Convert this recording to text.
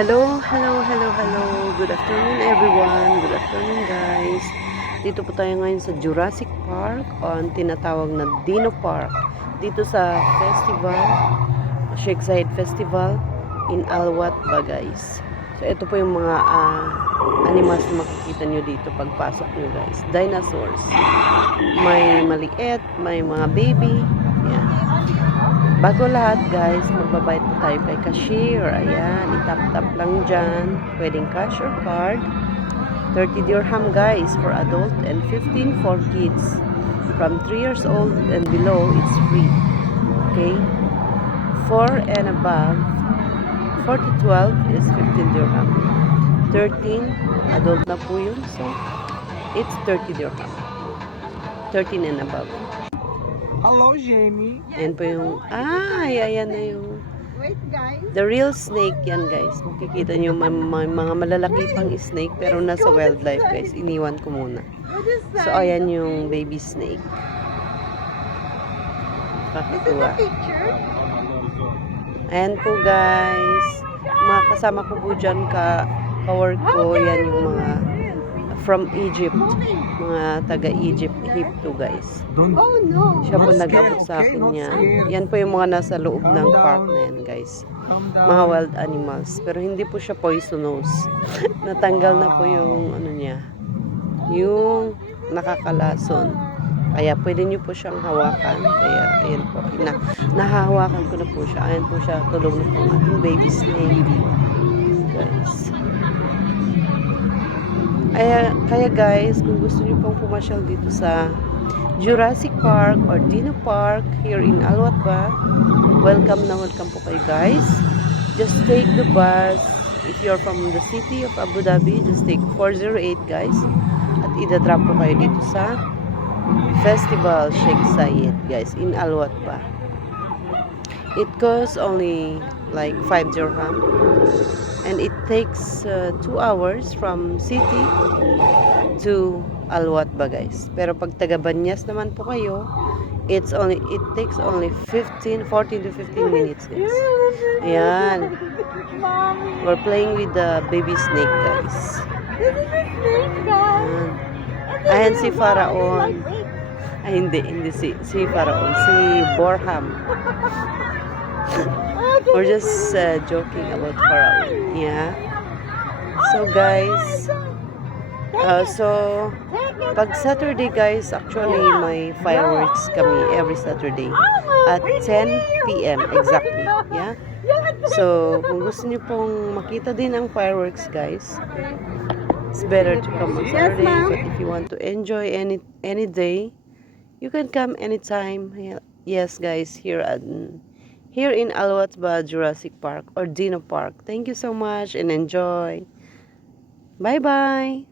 Hello. Good afternoon everyone. Good afternoon guys. Dito po tayo ngayon sa Jurassic Park on tinatawag na Dino Park. Dito sa festival, Sheikh Zayed Festival in Alwat ba guys. So ito po yung mga animals na makikita nyo dito pagpasok nyo guys. Dinosaurs. May maliit, may mga baby. Yan. Bago lahat guys, magbabayad po tayo kay cashier. Ayan, itap-tap lang dyan. Pwedeng cash or card. 30 dirham guys for adult and 15 for kids. From 3 years old and below, it's free. Okay? 4 and above, 4 to 12 is 15 dirham. 13, adult na po yun. So, it's 30 dirham. 13 and above. Hello, Jamie. Ayan po yung, ayan na yung, Wait, guys. the real snake yan guys. Makikita nyo may mga malalaki pang snake pero nasa wildlife guys. Iniwan ko muna. What is that? So, ayan yung baby snake. Is it Kakatuwa. a picture? Ayan po guys. Mga kasama ko po dyan ka-work ko. Yan yung mga from Egypt. Mga taga-Egypt, Egypto guys. Oh, no. Siya po Not nag-abot scared, sa okay? akin Not niya. scared. Yan po yung mga nasa loob ng Calm park down. na yan guys. Calm down. Mga wild animals. Pero hindi po siya poisonous. Natanggal na po yung ano niya. Yung nakakalason. Kaya pwede nyo po siyang hawakan. Kaya ayan po. Nahahawakan ko na po siya. Ayan po siya. Tulog na po ang ating baby snake. Guys. Kaya guys, kung gusto niyo pong pumasyal dito sa Jurassic Park or Dino Park here in Alwat ba, welcome po kayo guys. Just take the bus. If you're from the city of Abu Dhabi, just take 408 guys. At idadrop po kayo dito sa Festival Sheikh Zayed guys in Alwat ba. It costs only like 5 dirham. And it takes 2 hours from city to Alwat ba guys. Pero pag taga Banyas naman po kayo, it takes only 14 to 15 minutes guys. Ayan. Mommy. We're playing with the baby snake guys. This is a snake, guys. Ayan si Pharaon. Ay hindi si Pharaon, si Borham. We're just joking about Pharaon. Yeah. So guys, pag Saturday guys, actually may fireworks kami every Saturday at 10 p.m. exactly. Yeah. So, kung gusto niyo pong makita din ang fireworks guys, it's better to come on Saturday. But if you want to enjoy any day, you can come anytime. Yes guys, here in Alwat ba Jurassic Park or Dino Park. Thank you so much and enjoy. Bye bye.